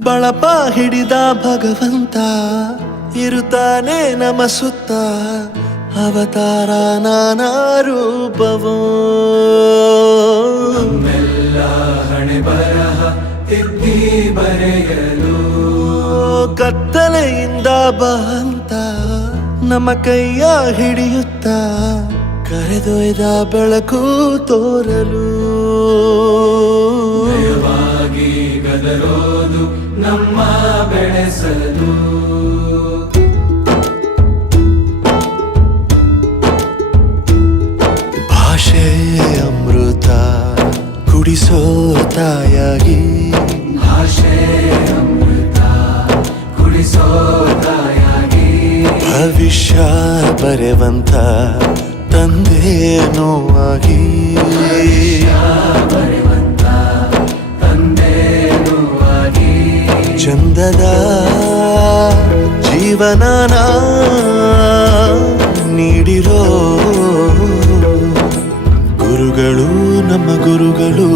ಬಳಪ ಹಿಡಿದ ಭಗವಂತ ಇರುತ್ತಾನೆ ನಮ ಸುತ್ತ ಅವತಾರ ನಾನಾ ರೂಪವೋ ನಮ್ಮೆಲ್ಲ ಹಣೆ ಬರಹ ತಿದ್ದಿ ಬರೆಯಲು ಕತ್ತಲೆಯಿಂದ ಬಂತ ನಮ್ಮ ಕೈಯ ಹಿಡಿಯುತ್ತ ಕರೆದೊಯ್ದ ಬೆಳಕು ತೋರಲು ನಯವಾಗಿ ಗದರೋದು ನಮ್ಮ ಬೆಳೆಸಲು ಭಾಷೆ ಅಮೃತ ಕುಡಿಸೋ ತಾಯಾಗಿ ಭಾಷೆ ಅಮೃತ ಕುಡಿಸೋ ತಾಯಾಗಿ ಭವಿಷ್ಯ ಬರೆವಂತ ತಂದೇನೋ ಆಗಿ ಬರೆವಂತ ತಂದೇನೂ ಆಗಿ ಚಂದದ ಜೀವನನ ನೀಡಿರೋ ಗುರುಗಳು ನಮ್ಮ ಗುರುಗಳು